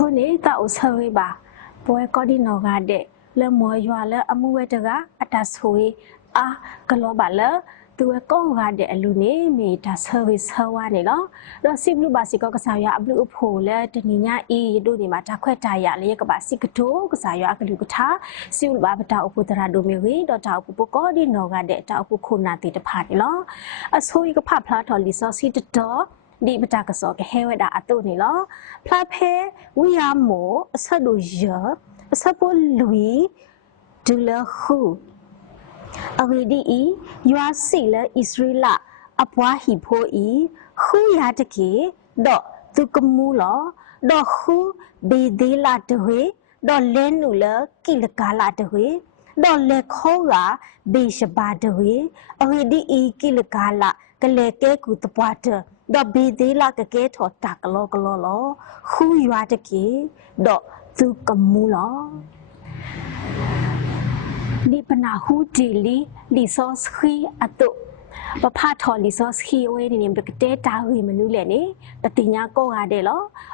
손에 다 우서위 봐 보에 거리 너가데 le mo ywa le amu we daga ata soi a klo ba le tu ko ga de alu ni mi ta service hawa ni lo ro sip lu ba si ko ka sa ya ablu pho le tni nya e do ni ma ta khwet ta ya le ka ba si kto ka sa ya ka lu ka tha si lu ba ta upu tara do mi wi do ta upu ko di no ga de ta upu khona ti ta pha ni lo a soi ka pha phla tho li so si toဒီပတာကစောကဟဲဝဒအတုနေလောဖလာဖဲဝီယာမိုအဆက်တို့ရအဆက်ပေါ်လူဒူလခုအဝီဒီယွာစီလဣသရေလအပွားဟီဖိုဤခူယာတကေဒေါ်သူကမူလောဒေါ်ခုဘေဒေလာတဝေဒေါ်လဲနူလကိလကာလာတဝေဒေါ်လေခေါကဘေရှဘာတဝေအဝီဒီကိလကာလာကလေကဲကူတပွားတดอบีดีลากะเกถอตากะโลกะโลโลคูยวาตะเกดอตุกะมูโลดิปนาฮูจิลีลิซอสคีอะตุปะพาทอลิซอสคีเวนี่บกะเตตาวีมนุเลนี่ตะติญาโกกาเดล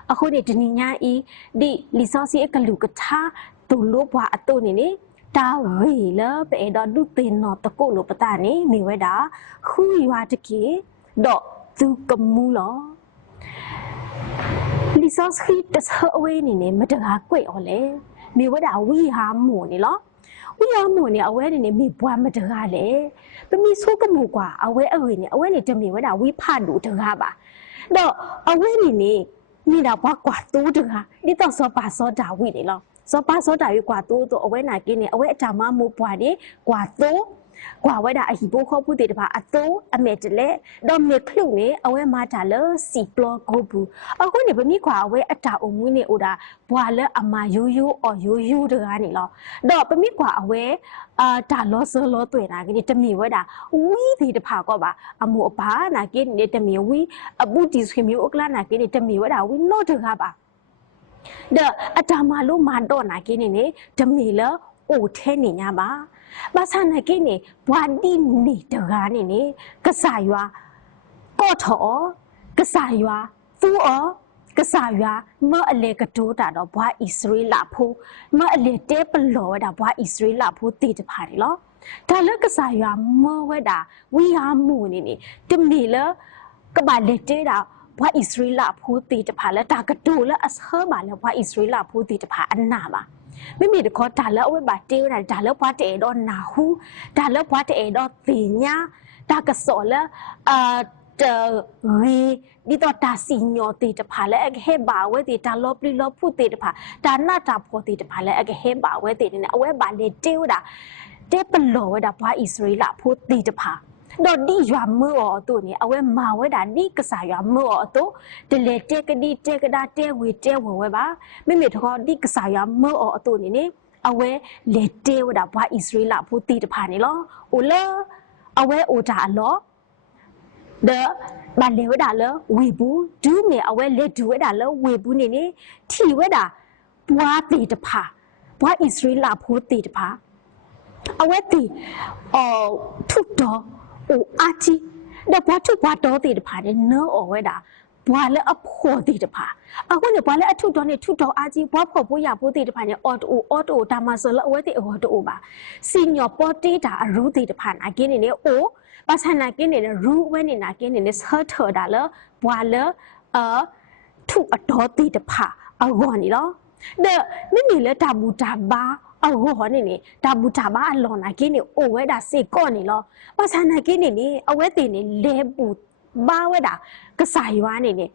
อะคูนี่ดนิญาอีดิลิซอสอีกะลูกะทาตุโลบวาอะตุนี่ตาวีเลเปดอดุเตนอตะโกโลปะตานี่มีเวดาคูยวาตะเกดอသူကမူလောလီဆော့ခီတဆအဝေးနေနေမတကားကွေ့ော်လေမိဝဒဝီဟာမို့နေလောဝီဟာမို့နေအဝဲနေနေမိဘွားမတကားလေပမီဆိုးကမူကွာအဝဲအဝေးနေအဝဲနေတမီဝဒဝီဖတ်လို့တကားပါတော့အဝဲနေနေမိတာဘွားကွာတိုးတကားဒီတော့စောပါစောတာဝီနေလောစောပါစောတာဝီကွာတိုးတော့အဝဲနာကင်းနေအဝဲအတာမမို့ဘွားနေကွာတိုးกว่าไว้ดาอหิโบข้อพูดติดว่าอโตอเมจเลดอมเมคลุนี่เอาไว้มาจากเลสีปลอโกบูเอาคนเนี่ยเป็นมีกว่าเอาไว้อัตราอมุนี่อุดาบัวเลอามาโยโย่อ๋อโยโย่เดือนี่หรอดอกเป็นมีกว่าเอาไว้จากล้อเสือล้อตัวนะกินจะมีไว้ดาวิธีจะพาก็บ่าอโมอปานะกินเนี่ยจะมีวิบูติสคิมิโอกลานะกินเนี่ยจะมีไว้ดาวิโนเดือบ่าเดออาจารย์มาลูมาดอนะกินเนี่ยจะมีแล้วโอเทนี่เนี่ยบ่าဘာသာနာကိနေဘွာဒီနေတကားနေနေကဆာယွာကော့ထောကဆာယွာဖူအောကဆာယွာမအလေကတိုးတာတော့ဘွာဣသရေလဖိုးမအလေတဲပလောတာဘွာဣသရေလဖိုးတေတဖာတယ်လို့ဒါလည်းကဆာယွာမောဝဲတာဝီဟာမှုနေနေတမီလကဘာလေတဲတာဘွာဣသရေလဖိုးတေတဖာလဲတာကတိုးလဲအဆောပါလဲဘွာဣသရေလဖိုးတေတဖာအနာပါไม่มีแต่ขอด่าแล้วเอาไว้บาดเจ็บนะด่าแล้วพอเตะดอนหนาหูด่าแล้วพอเตะดอนตีญาด่ากระสอบแล้วรีดิต่อด่าสิญญอตีจะผ่าแล้วไอ้เฮบ่าไว้ตีด่าลบลีลบพูดตีจะผ่าด่าหน้าด่าพอตีจะผ่าแล้วไอ้เฮบ่าไว้ตีเนี่ยเอาไว้บาดเจ็บด่าเจ็บเป็นหล่อไว้ด่าพระอิสราเอลพูดตีจะผ่าดอดียามมืออ๋อตัวนี้เอาไว้มาไว้ด่าดีกษายามมืออ๋อตัวเดลเจก็ดีเจก็ได้เจวีเจหัวไว้บ้าไม่มีทอดีกษายามมืออ๋อตัวนี้นี่เอาไว้เลเจไว้ด่าว่าอิสราเอลพูดตีจะผ่านนี่ล้อโอเลเอาไว้โอจ่าล้อเดอบานเลไว้ด่าล้อวีบูดูเมียเอาไว้เลดูไว้ด่าล้อวีบูนี่นี่ที่ไว้ด่าว่าตีจะผ่าว่าอิสราเอลพูดตีจะผ่าเอาไว้ตีทุกดอโอ้อาจีเดี๋ยวพอทุกวันโตตีจะผ่านเนี่ยเนื้อออกไว้ด่าบัวแล้วอัพโคตีจะผ่าเอาคนเนี่ยบัวแล้วทุกดอเนี่ยทุกดออาจีบัวพอบัวอยากบัวตีจะผ่านเนี่ยออโตตามมาเสร็จแล้วเอาไว้ตีออโตบ่าสิ่งหยอปอตีด่ารู้ตีจะผ่านอากินเนี่ยโอ้ภาษานากินเนี่ยรู้ไว้เนี่ยนากินเนี่ยเสิร์ชเธอด่าแล้วบัวแล้วทุกดอตีจะผ่าเอาหัวนี่หรอเดี๋ยวไม่มีแล้วด่าบูด่าบ้าเอาหัวนี่ด่าบูด่าบ้าหลอนนากินเนี่ยโอ้ไว้ด่าสิก้อนนี่หรอภาษานากินเนี่ยเอาไว้ตีเนี่ยเลบูบ้าไว้ด่ากระสายวาเนี่ย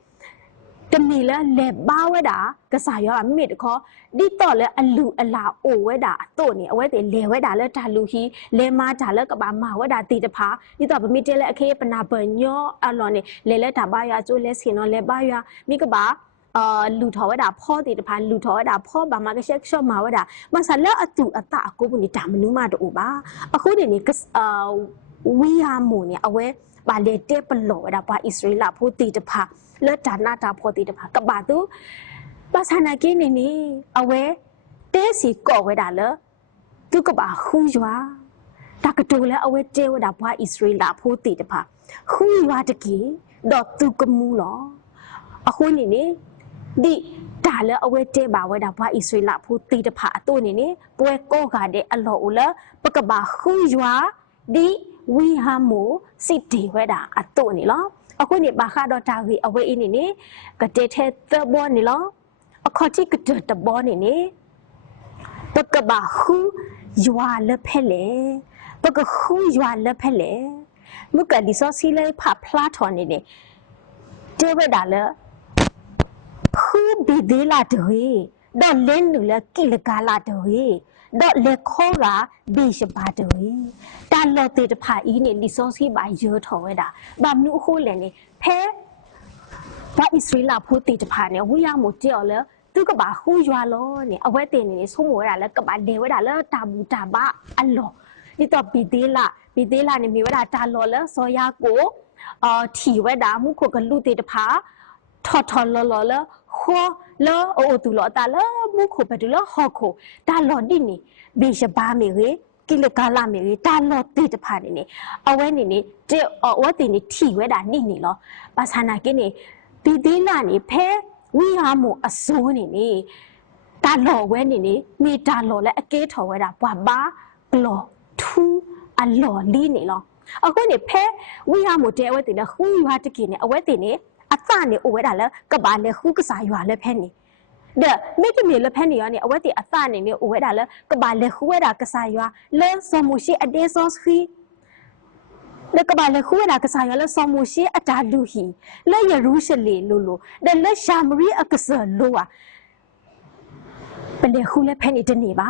จะมีแล้วเลบ้าไว้ด่ากระสายวาไม่มีแต่เขาดีต่อเลยอลูอลาโอไว้ด่าตัวเนี่ยเอาไว้ตีเลไว้ด่าแล้วด่าลูฮีเลมาด่าแล้วกับบามาไว้ด่าตีจะพาดีต่อไปมีเจเลยโอเคปนาเปิลย่ออลอนเนี่ยเลแล้วด่าบ้ายาจูเลสินอเลบ้ายามีกับบาลูทอไว้ด่าพ่อตีจะพาลูทอไว้ด่าพ่อบามาก็เช็คชอบมาไว้ด่ามาสั่นแล้วอตุอัตตะกูบุญด่ามันนู้มาดูบ้าအခုเดี๋ยวนี้ก็วิหารหมู่เนี่ยเอาไว้บาเลเตปโลดาบาอิสราเอลพูดตีจะพาเลิศจานาตาพอตีจะพากับบาตุภาษานากินนี่เอาไว้เตสีก่อไว้ด่าเลยตุกับบาคูยัวตากระตูแล้วเอาไว้เจวดาบาอิสราเอลพูดตีจะพาคูยัวตะกี้ดอกตุกมูหรอအခုนี่ดิ ဒါ ဒါလည်းအဝဲတဲပါဝဲတာဘွားဣဆွေလာဖူတီတဖာအတုနေနေပွဲကောကတဲ့အလောဦးလပကဘာခူရွာဒီဝီဟာမိုစစ်တီဝဲတာအတုနေလောအခုနေပါခါတော့တာဝီအဝဲအင်းနေနေကတဲ့တဲ့သဘောနေလောအခတိကတဲ့တဘောနေနေပကဘာခူရွာလဖဲလေပကခူရွာလဖဲလေမကဒီစောစီလေဖဖလာထော်နေနေတဲဝဲတာလေခူဘီဒီလာတွေဒေါ်လင်းနူလကိလကာလာတွေဒေါ်လေခေါ်ကဘီရှပါတွေတာလော်တေတဖာအီးနေလီစောစီပါရောထော်ဝဲတာဘာမနုခိုးလေနေဖဲဘာဣစရီလာဖိုတေတဖာနေဝီယာမိုကြော်လေသူကဘာခူရွာလောနေအဝဲတင်နေဆုံးဝဲတာလေကဘာဒေဝဲတာလေတာဘူးတာဘာအလောဒီတော့ဘီဒီလာနေမိဝဲတာတာလော်လေစောယာကိုထီဝဲတာမှုခုကလူတေတဖာထော်လော်လေခေါ်လောအိုတူလောတာလမှုခုပဲတူလောဟော်ခိုတာလော်ဒီနေဘေရှဘာမီရေကိလကာလာမီရေတာလော်တေတဖာနေအဝဲနေတဲ့အဝဲတင်နေထီဝဲတာနေလောပါဆာနာကိနေဒီဒီလာနေဖဲဝီဟာမိုအစိုးနေနေတာလော်ဝဲနေမိတာလော်လဲအကဲထော်ဝဲတာဘွာဘာဘလော်ထူအလော်လီနေလောအခုနေဖဲဝီဟာမိုတဲဝဲတင်နေခူရွာတကိနေအဝဲတင်နေအသနေအိုဝဲတာလဲကဘာလဲခူကစားရွာလဲဖဲနေတဲ့မိကမေလဲဖဲနေရနေအဝဲတင်အသနေနေအိုဝဲတာလဲကဘာလဲခူဝဲတာကစားရွာလဲစောမှုရှိအတဲစောစခီလေကဘာလေခွေးတာကစားရလဲဆော်မိုရှိအတာလူဟီလဲရရူးရှလေလိုတဲ့လက်ရှာမရီအကဆလိုอ่ะပလေခူလဲဖဲနေတဲ့နေပါ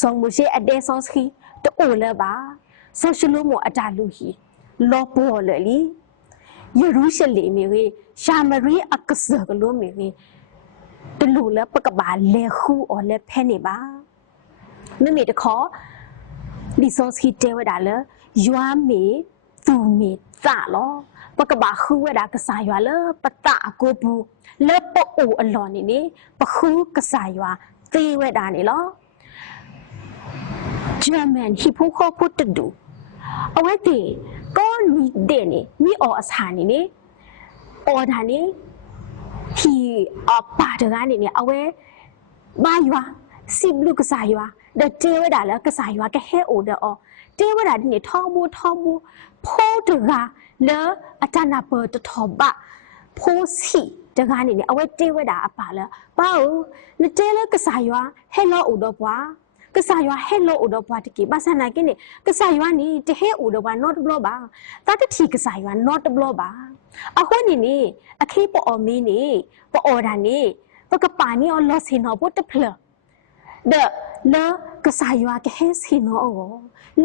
ဆော်မိုရှိအတဲဆော့စခီတိုးလဲပါဆောရှလိုမိုအတာလူဟီလောပေါ်လေလီရရူးရှလေမီဝေရှာမရီအကဆကလိုမီဝေတလူလဲပကဘာလေခူအော်လဲဖဲနေပါမိတခေါ်ဒီဆော့စခီတဲဝဒါလဲယွာမီသူမီတာလောပကဘာခူဝဲတာကစားရွာလပတာကိုဘူးလပအိုအလော်နေပခူကစားရွာသေးဝဲတာနေလောဂျာမန်ဟီပိုခိုပုတဒူအဝဲတီကောနီတဲ့နေမိအော်အစာနေအော်ဒါနေဟီအပါတကနေအဝဲဘာရွာစီဘလူကစားရွာဒတဲဝဲတာလကစားရွာကဟဲအိုဒောတဲဝဲတာဒီနေထောင်းဘူးဖိုးတကားလဲအတနာပေါ်တထောဘဖိုးစီတကားနေအဝဲတဲဝဲတာအပါလဲဘာလို့နတဲလဲကစားရွာဟဲလောအိုဒောဘွာကစားရွာဟဲလောအိုဒောဘွာတကီပါစနာကိနေကစားရွာနေတဟဲအိုဒောဘွာ not ဘလောပါတတတီကစားရွာ not ဘလောပါအခုနေအခေပေါ်အမီနေပေါ်ဒါနေပကပါနီအော်လောစင်နောဘတ်တဖလtheကစားရွာကဟဲစီနော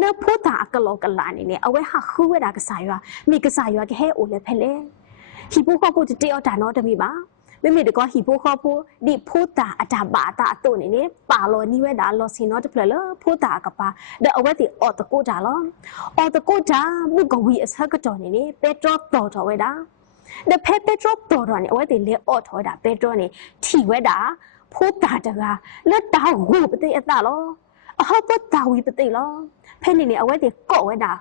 လေဖိုတာအကလောကလာနေအဝဲဟာခူဝဲတာကစားရွာမိကစားရွာကဟဲအိုလေဖဲလေဟီပိုခေါ်ဖို့တေအော်တာနော်တမီပါမိတကောဟီပိုခေါ်ဖို့ဒီဖိုတာအတာပါတာအတုနေပါလောနီဝဲတာလောစင်နောတဖလလေဖိုတာကပါတဲ့အဝဲတီအော်တကိုတာလောအော်တကိုတာဘုကဝီအစကတော်နေပက်ထရိုတော်ဝဲတာthe petrol တော်တော်နေအဝဲတီလေအော်ထော်တာပက်ထရိုနေထီဝဲတာဖိုတာတကလက်တာဝူပတိအတာလောအဟပတာဝီပတိလောဖဲနေအဝဲတီကော့ဝဲတာ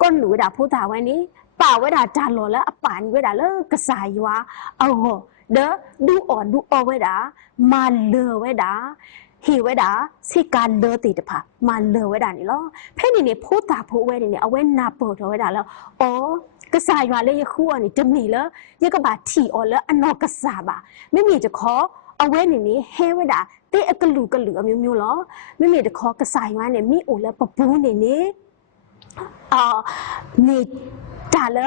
ကော့လူဝဲတာဖိုတာဝဲနေပါဝဲတာဒါလောလဲအပါနီဝဲတာလဲကစားရွာအော်ဒဒူအော်ဝဲတာမာလေဝဲတာဟီဝဲတာစိကလေတီတဖာမာလေဝဲတာနေလောဖဲနေဖိုတာဖိုဝဲနေအဝဲနာပေါ်တော်ဝဲတာလောအော်ကစားရွာလေရခူအနေတမီလရကဘာထီအော်လဲအနော်ကစားပါမိတခေါ်အဝဲနေဟဲဝဲတာတေအကလူအမျိုးလောမိတခေါ်ကစားရွာနေမိအိုလဲပပူးနေမိတာလ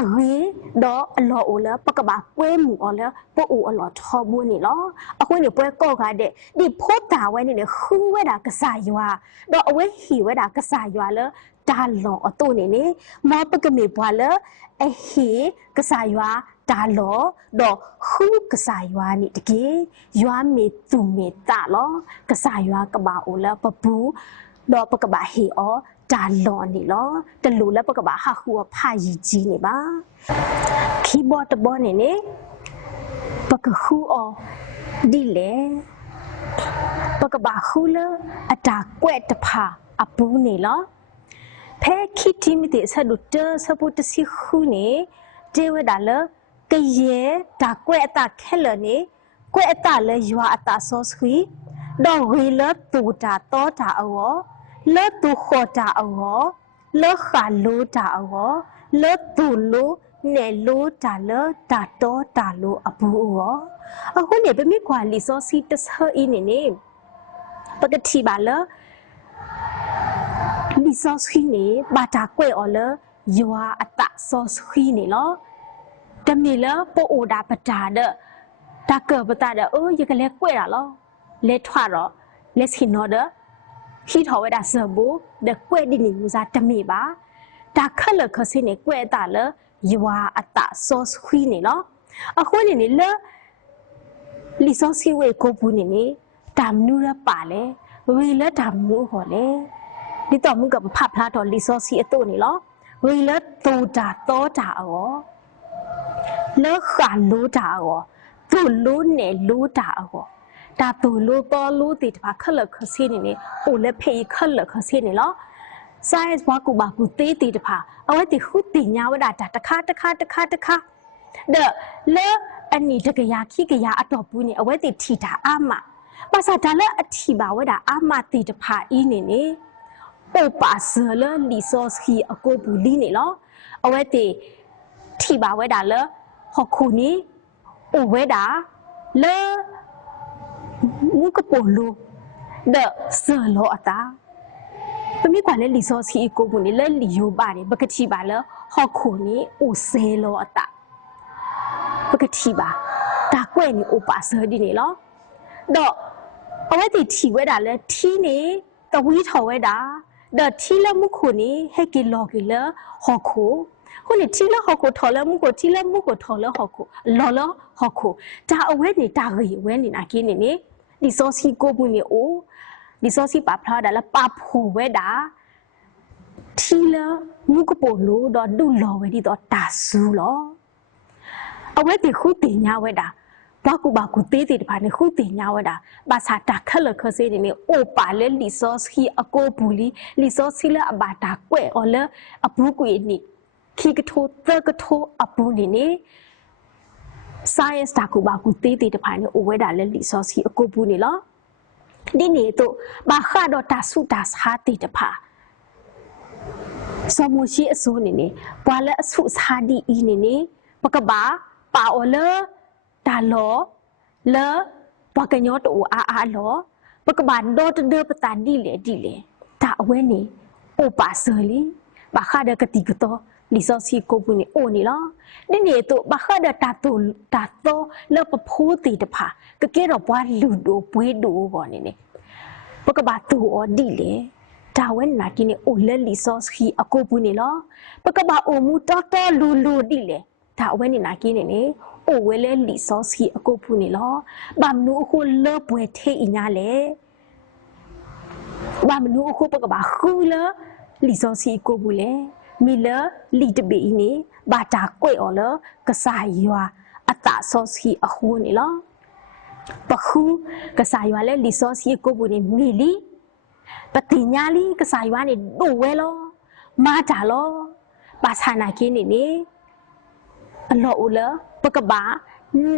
အဝေးတော့အလောအိုလဲပကဘာကွဲမှုအော်လဲပို့အိုအလောထောဘူးနေလောအခုနေပွဲကော့ကားတဲ့ဒီဖိုးတာဝဲနေခူးဝဲတာကစားရွာတော့အဝဲဟီဝဲတာကစားရွာလဲဒါလောအတုနေမောပကမေဘွာလဲအဟီကစားရွာဒါလောတော့ခူးကစားရွာနေတကေရွာမေသူမေတာလောကစားရွာကဘာအိုလဲပပူးတော့ပကဘာဟီအောဒါလောနေလောတလူလဲပကဘာဟာခူဖာရီကြီးနေပါခီးဘော့တဘောနေပကခူအောဒီလေပကဘာခူလအတာကွဲ့တဖာအပူးနေလောဖဲခိတီမီတဲ့ဆဒုတဆပုတစီခူနေကျေဝဒါလကရဲဒါကွဲ့အတာခဲလနေ ကွဲ့တာလေရွာအတာဆောစခီဒေါ်ဝီလတူတာတောတာအောလေတူခေါ်တာအောလေခါလူတာအောလေတူလူနေလူတာလေတာတောတာလူအပူအောအခုနေပြမိကွာလီဆောစီတဆာအင်းနေပကတိပါလေလီဆောစီနေဘာတာကွဲ့အောလေရွာအတာဆောစခီနေလောတမီလေပိုအိုဒါပတာတဲ့တာကပတာတဲ့ရကလေးကွဲတာလောလေထွားတော့လက်စခင်းတော့ခိထော်ဝဲတာစဘူတဲ့ကွဲဒီနေမူစားတမီပါတာခက်လခစင်းနေကွဲတာလေရွာအတာဆောစခီနေလောအခုနေလေလီဆောစီဝဲကိုပူနေနေတာမနူရပါလေဝီလက်တာမူဟောလေဒီတော့မှုကဖဖလာတော့လီဆောစီအတော့နေလောဝီလက်တူတာတောတာအောလေခါလိုတာအောသူလိုနေလိုတာအောတာသူလိုပေါ်လိုတိတပါခက်လက်ခစီနေနေအိုလက်ဖေးခက်လက်ခစီနေလော size ဘာကူဘာကူတေးတေးတပါအဝဲတိခုတင်ညာဝဒတာတခါလေအနီတကရာခိကရာအတော်ပူနေအဝဲတိထီတာအာမပါစာဒါလည်းအထီပါဝဲတာအာမတိတပါအင်းနေပိုပါဆလလီဆောစခီအကိုပူလီနေလောအဝဲတိထီပါဝဲတာလေဟခုနီအိုဝဲတာလေမူကပိုလိုဒဆလောအတာပမိကွာလေလီဆောစီကိုဘူးနေလေလီယိုပါနေပကတိပါလေဟောခုနေအိုဆဲလောအတာပကတိပါဒါကွဲ့နေအိုပါဆာဒီနေလောတော့အဝဲတီထီဝဲတာလေထီနေတဝီထော်ဝဲတာဒါထီလမှုခုနေဟက်ကီလော်ကီလဟောခုခုနေထီလဟောခုထော်လမှုကိုထီလမှုကိုထော်လဟောခုလော်လဟောခုဒါအဝဲနေတာရီဝဲနေနာကင်းနေဒီစောစီကိုဘူးနေအိုဒီစောစီပါဖလာဒါလပါဖိုဝဲတာထီလမှုကပိုလို့တော့ဒူလော်ဝဲဒီတော့တာဆူလောအဝဲတီခုတင်ညာဝဲတာဘာကူတေးတေးတပါနေခုတင်ညာဝဲတာဘာသာတာခက်လခစေနေအိုပါလေလီစောစီအကိုဘူးလီစောစီလအဘာတာကွဲ့အော်လအပူကွေနေခိကထိုတကထိုအပူနေ science တာကူဘာကူတေးတေးတပါနေအိုဝဲတာလေလီစောစီအကိုဘူးနေလောဒီနေတော့ဘာခါတော့တာဆုတာစားတေးတပါစမရှိအစိုးနေပွာလဲအဆုစားဒီအင်းနေပကဘာပါအော်လဒါလောလေပကညောတူအားလောပကဘာဒေါ်တပတာဒီလေဒါအဝဲနေအိုပါဆလီဘာခါဒကတိကတော့လီဆောစီကိုပူနေအိုနေလောဒီနေတော့ဘာခါဒတာတော့လေပဖိုးတီတဖာကကဲတော့ဘွားလူဒိုဘွေးဒိုဘောနေပကဘာတူအော်ဒီလေဒါဝဲနာကင်းနေအိုလေလီဆောစီအကိုပူနေလောပကဘာအိုမူတော်လူဒီလေဒါအဝဲနေနာကင်းနေအိုဝဲလေလီဆောစီအကိုဖူနေလောဘာမနူအခုလေပွေထေအညာလေဘာမနူအခုပကဘာခူလလီဆောစီကိုဘူးလေမီလလီတဘီနေဘာတာကွေအော်လကစားရွာအတာဆောစီအခုနေလောပခုကစားရွာလေလီဆောစီကိုဘူးနေမီလီပတိညာလီကစားရွာနေဒိုဝဲလောမာတာလောဘာသာနာကင်းနေအလောဦးလပကဘာ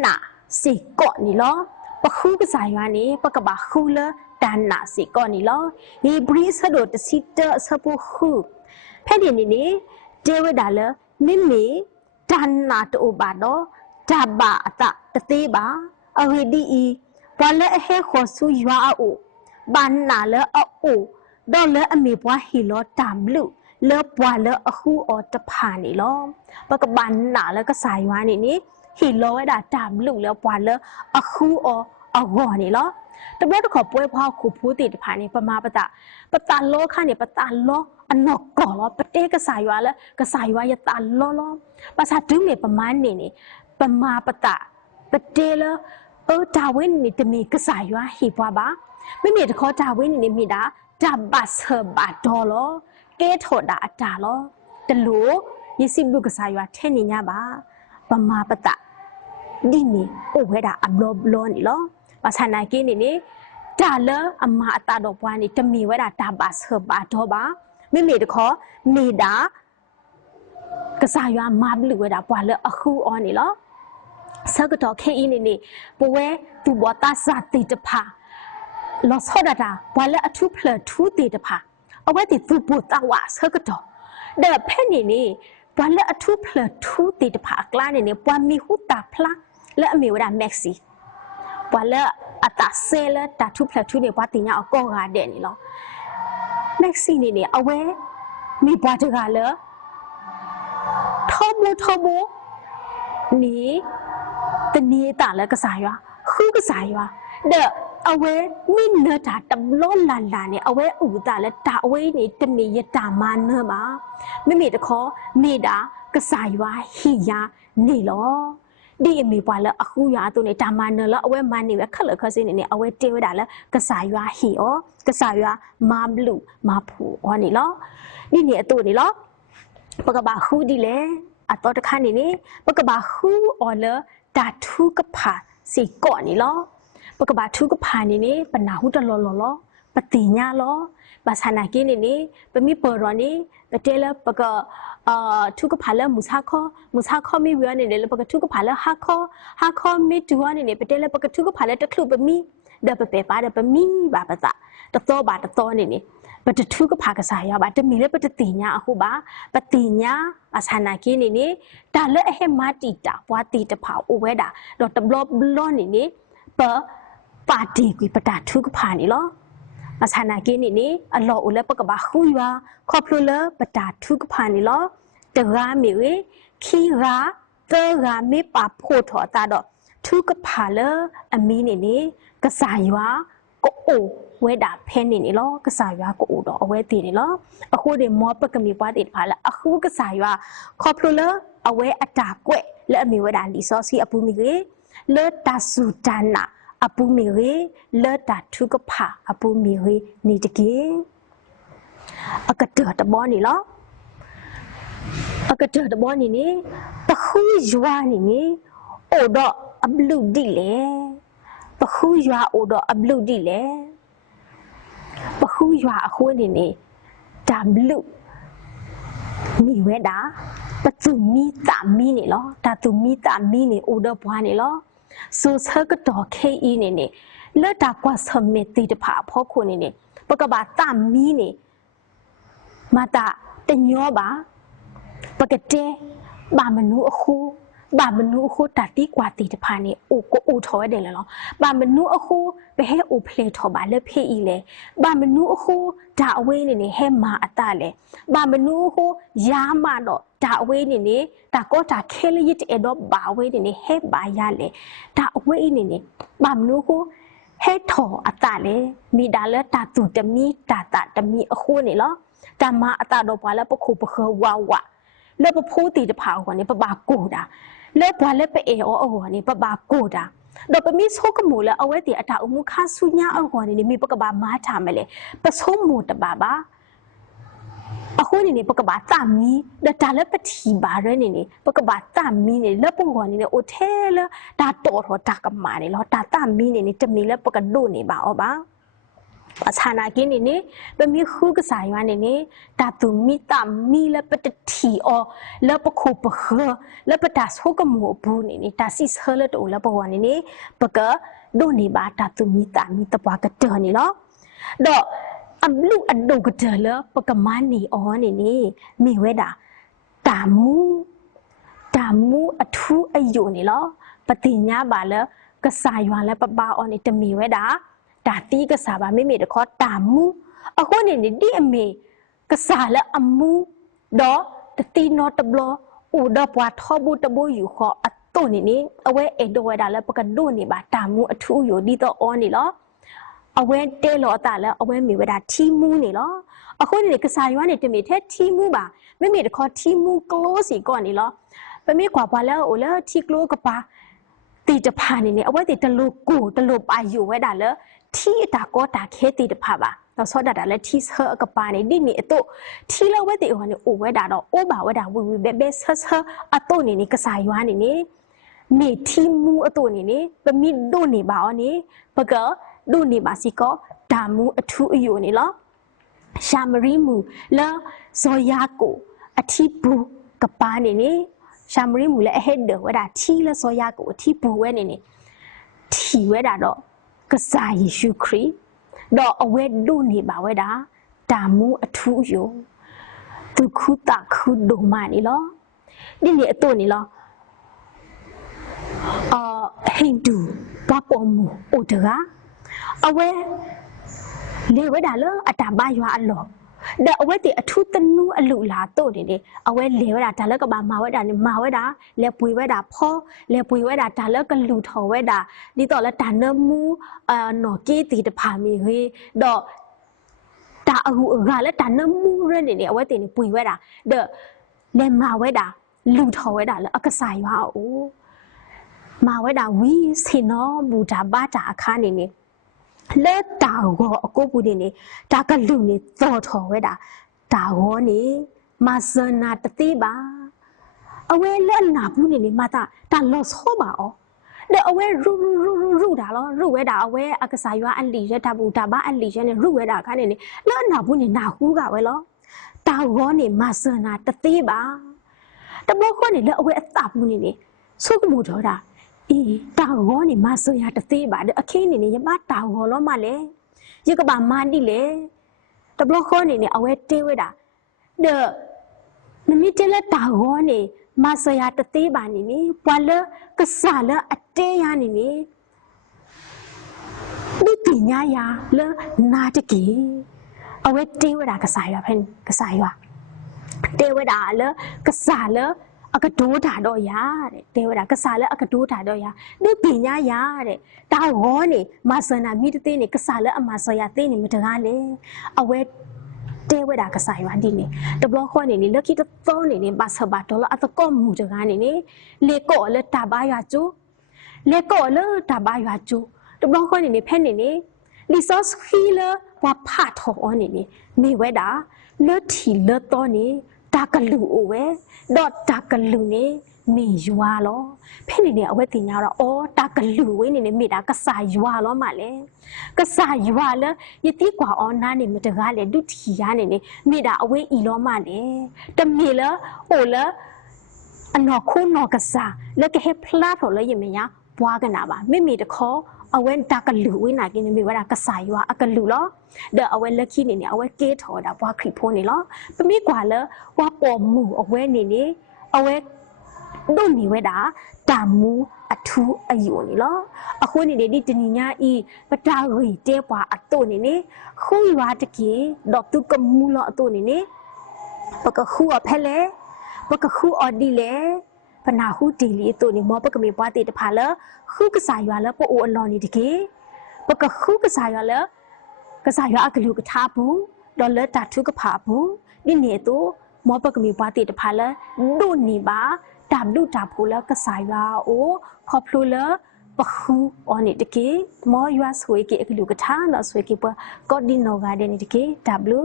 နာစီကော့နီလောပခုကစားရွာနေပကဘာခူလတန်နာစီကော့နီလောဒီဘရီဆဒိုတစီတဆပခုဖဲ့ဒီနေဒေဝဒါလမိမိတန်နာတိုဘာတော့ဒါဘာအတတသေးပါအဝီဒီဘာလဲအဟဲခေါ်ဆူရွာအိုဘန်နာလဲအိုဒေါ်လဲအမေဘွားဟီလောတမ်လူလေပွာလေအခုအော်တဖာနေလောပကဘာနာလေကစားရွာနေဟီလောဝဲတာတမ်လူလေပွာလေအခုအော်အဝေါ်နေလောတဘတ်ခပွဲဖွားခုဖိုးတေတဖာနေပမာပတာလောခါနေပတာလောအနော့ကောလောပတေကစားရွာလေကစားရွာရတာလောပါစာဒုမေပမန်းနေပမာပတေလဒါဝင်းနေတမီကစားရွာဟီပွားပါမိမိတခေါ်ဒါဝင်းနေမိတာဒါဘတ်ဆဘာဒေါ်လောကဲထော်တာအတာလောတလူရစီဘုကစားရွာထဲနေ냐ပါပမာပတဒီနီအိုဝဲတာအဘလောနီလောပါဆာနာကင်းနေဒါလအမအတာတော့ပွားနေတမီဝဲတာဒါပါဆဘာတော့ပါမိမိတခေါ်နေတာကစားရွာမဘလူဝဲတာပွားလအခုအော်နေလော စကတော့ခေအင်းနေပွဲသူဘောတာစာတီတဖာလောဆောဒတာဘွာလက်အထုဖလထူးတီတဖာအဝဲတီသူပိုတာဝါစကတော့တဲ့ဖဲနေဘွာလက်အထုဖလထူးတီတဖာကလာနေပွာမီဟူတာဖလာလက်အမေဝဒမက်ဆီဘွာလက်အတာဆဲလက်တာထုဖလထူးနေဘွာတင်ညာအကောကတဲ့နေလောမက်ဆီနေအဝဲမိဘွားတကလည်းထောမနီတနေတာလည်းကစားရွာခုကစားရွာတဲ့အဝဲမိနေတာတဘလောလာနေအဝဲဥတာလည်းတာအဝဲနေတမီရတာမနပါမိတခေါ်မိတာကစားရွာဟီယာနေလောဒီအမေပွားလည်းအခုရွာသူနေတာမနလအဝဲမနေပဲခက်လခစင်းနေအဝဲတေဝတာလည်းကစားရွာဟီဩကစားရွာမဘလူမဖူဟောနေလောဒီနေအတူနေလောပကဘာခုဒီလေအတော်တခါနေပကဘာခုအော်လတာထုကဖာစီကောနေလောပကဘာထုကဖာနေပနာဟုတလောပတိညာလောဘာသနာကိနေပမိပေါ်ရနေပတဲလပကထုကဖာလမူစာခောမိဝရနေလေပကထုကဖာလဟာခောမိတူဝနေပတဲလပကထုကဖာလတခလုပမိဒပပေပါဒပမိဘာပတာတတော်နေပတထုကဖာကစားရပါတမီလေပတတိညာအခုပါပတိညာအဆနာကိနေဒါလည်းအဟမတီတာဘွာတီတဖာအိုဝဲတာတော့တဘလောနေပပါတီကွေပတာထုကဖာနေလောအဆနာကိနေအလောအိုလည်းပကဘာခူရွာခေါပလိုလပတာထုကဖာနေလောတရာမီဝေခီရာတရာမေပါဖို့ထောတာတော့ထုကဖာလအမီနေကစားရွာကိုအိုဝဲတာဖဲနေလောကစားရွာကိုအိုတော့အဝဲတည်နေလောအခုဒီမောပကမီပွားတည်ဖာလာအခုကစားရွာခေါပလိုလအဝဲအတာကွက်လက်အမီဝဲတာလီစောစီအပူမီကေလေတာဆူတနာအပူမီကေလေတာထုကဖာအပူမီကေနေတကေအကတတဘောနေလောအကတတဘောနေပခုရွာနေအိုတော့အဘလူဒီလေပခုရွာအိုတော့အဘလူဒီလေပခုရွာအခုနေဒါဘလူမိဝဲတာပသူမီတာမီနေလောဒါသူမီတာမီနေအိုတော့ဘွားနေလောဆိုဆကတော့ခေအင်းနေလက်တာကွာဆမေတီတဖာဖောခုနေပကဘာတာမီနေမတာတညောပါပကတဲ့ဘာမနူအခုဘာမနူအခုတတိကွာတီတဖာနေအိုကိုအိုထော်ရတယ်လောဘာမနူအခုဘဲဟဲအိုဖလေထော်ပါလက်ဖေးဤလေဘာမနူအခုဒါအဝေးနေဟဲမာအတလေဘာမနူအခုယာမတော့ဒါအဝေးနေဒါကောတာခဲလရစ်အဲ့တော့ဘာဝေးနေဟဲဘာရလေဒါအဝေးနေဘာမနူအခုဟဲထော်အတလေမိဒါလက်တာတူတမီတာတမီအခုနေလောတမအတတော့ဘာလဲပခုပခဝဝလေပဖိုးတီတဖာကနေပဘာကိုတာလေဘွာလက်ပဲအောကနေပဘာကိုတာတော့ပမီဆိုကမူလာအဝဲတီအတာအမှုခါဆုညာအောကနေမိပကဘာမာထားမလဲပဆုံးမတဘာပါအခုနေပကဘာတာမီဒါလည်းပတိဘာရနေပကဘာတာမီနေလက်ပုံကနေအိုထဲလဒါတော်တော်တာကမာနေလောတာမီနေတမီလက်ပကဒိုနေပါဩပါအဆာနာကင်းနေပမီခုကစားရွာနေတာသူမီတာမီလပတတီအောလပခုပခလပတာဆုကမောဘူးနေတာစီဆလတိုလပဝနေပကဒိုနေပါတာသူမီတာမီတပွားကတော်နေလောတော့အဘလူအဒုကတလပကမနီအောနေမိဝဲတာမူအထူးအယုနေလောပတိညာပါလကစားရွာလပပအောနေတမီဝဲတာတီကစားပါမိတခေါ်တာမူအခုနေဒီအမေကစားလအမူတော့တတိနောတဘလဥဒပွားထောဘူးတဘူးယူခေါ်အတုန်နေအဝဲအေဒဝဲတာလပကဒုနေပါတာမူအထူးယူဒီတော့အောနေလောအဝဲတဲလောတာလအဝဲမိဝဲတာထီမူနေလောအခုနေကစားရွာနေတမိထဲထီမူပါမိတခေါ်ထီမူကလိုစီကောနေလောပမိကွာပါလဲအိုလဲထီကလိုကပါတီတဖာနေအဝဲတီတလူကိုတလူပါယူဝဲတာလဲทีตาก็ตาแค่ตีตะพาบะเราสอดดาและที่เสือกปาในดินี่อตุที่เราเวติวันนี้โอเวดาดอกโอบาเวดาวิเบเสืออตุนี่กษายวันนี่มีที่มูอตุนี่ปมีดูนี่บ่าวนี่ปะกะดูนี่บาสิก็ดามูอทุอยู่นี่ล้อชามรีมูแล้วซอยาโกอธิบูกปานี่ ရှာမရီမူလဲအဟက်တော့ဝဲတာထီလဲစောရကိုထီပူဝဲနေနေထီဝဲတာတော့ကစားယေရှုခရစ်တော့အဝဲဒုနေပါဝဲတာတာမူအထူးယုံသူခုတာခုဒုမနီလောဒီနေအတော့နီလောဟိန္ဒူဘပေါ်မူအိုတကအဝဲလေဝဲတာလောအတာဘာရွာအလောတဲ့အဝဲတဲ့အထူးတနူးအလူလာတော့နေနေအဝဲလေဝဲတာဒါလက်ကပါမာဝဲတာနေမာဝဲတာလေပွေဝဲတာဖောလေပွေဝဲတာဒါလက်ကလူထော်ဝဲတာဒီတော့လဲဒါနမူနော်ကေးတီတဖာမီဟေတော့တာအဟုကလည်းဒါနမူရနေနေအဝဲတင်နေပွေဝဲတာတဲ့လေမာဝဲတာလူထော်ဝဲတာလဲအကစားရွာအိုမာဝဲတာဝီစင်နောဘူတာဘာတာအခါနေနေလက်တာကိုအကိုပူနေဒါကလူနေသော်ထော်ဝဲတာဒါဟောနေမဆနာတတိပါအဝဲလက်နာဘူးနေမတာဒါလော့ဆောပါအောတဲ့အဝဲရူတာလောရူဝဲတာအဝဲအကစားရွာအလီရတာဘူးဒါဘာအလီရနေရူဝဲတာခါနေလက်နာဘူးနေနာဟူးကဝဲလောဒါဟောနေမဆနာတတိပါတဘောခေါနေလက်အဝဲအသဘူးနေဆုကမှုတော်တာအေးတာဟောနေမဆရာတသေးပါအခင်းနေရမတာဟောလောမလဲရကပါမာတိလေတဘလခေါနေအဝဲတေးဝဲတာတဲ့နမီတလက်တာဟောနေမဆရာတသေးပါနေနီဘွာလကစားလအတေးရနေနီဒီပညာရလနာတကီအဝဲတေးဝဲတာကစားရဖင်ကစားရတေးဝဲတာလကစားလအကဒိုးတာတော့ရတဲ့တဲဝတာကစားလဲအကဒိုးတာတော့ရဒီပညာရတဲ့ဒါဟောနေမဆနာမိတသိနေကစားလဲအမဆရာသိနေမတကားလေအဝဲတဲဝတာကစားရဒီနေတဘလခေါနေလက်ခိတသောနေပါစဘာတော်လအတကောမူတကားနေလေကောလဲတဘာရကျိုလေကောလဲတဘာရကျိုတဘလခေါနေဖဲနေလီဆော့ခီလဝါဖတ်ထောနေနေဝဲတာလက်ထီလက်တော်နေတာကလူအိုဝဲတော့တာကလူနေမေရွာလောဖိနေနေအဝဲတင်ညာတော့အော်တာကလူဝဲနေမိတာကစားရွာလောမလဲကစားရွာလဲယတိကွာအော်နာနေမတကားလေဒုတီရနေမိတာအဝဲဤလောမလဲတမေလအိုလအနော်ခုနော်ကစားလက်ကဟဖလာထော်လဲယမညာဘွားကနာပါမိတခေါ်အဝဲတာကလူဝဲနာကင်းမိဝဲတာကစားရွာအကလူလောတဲ့အဝဲလက်ခိနေအဝဲကေးထော်တာဘွားခရီဖိုးနေလောပမိကွာလဲဝါပေါ်မူအဝဲနေအဝဲဒုန်နေဝဲတာတာမူအထူးအယုံနေလောအခုနေဒီတနီညာဤပတာရီတဲပွားအတုနေခုရွာတကေဒေါက်တုကမူလောအတုနေပကခုအဖဲလေပကခုအဒီလေပနာဟုတီလီတုနေမောပကမေပွားတေတဖာလခုကစားရွာလပိုအိုအလော်နေတကေပကခုကစားရွာလကစားရွာအကလူကထားဘူးဒေါ်လာတာထုကဖာဘူးဒီနေတော့မောပကမေပွားတေတဖာလဒုနေပါดับดูดับพูแล้วก็สายว่าโอ้พอพลูแล้วปะคูอันนี้ตะกี้มอยัวสวยกี่ก็ดูกระทะเนาะสวยกี่ปะก็ดินโนกาเดนี่ตะกี้ดับลู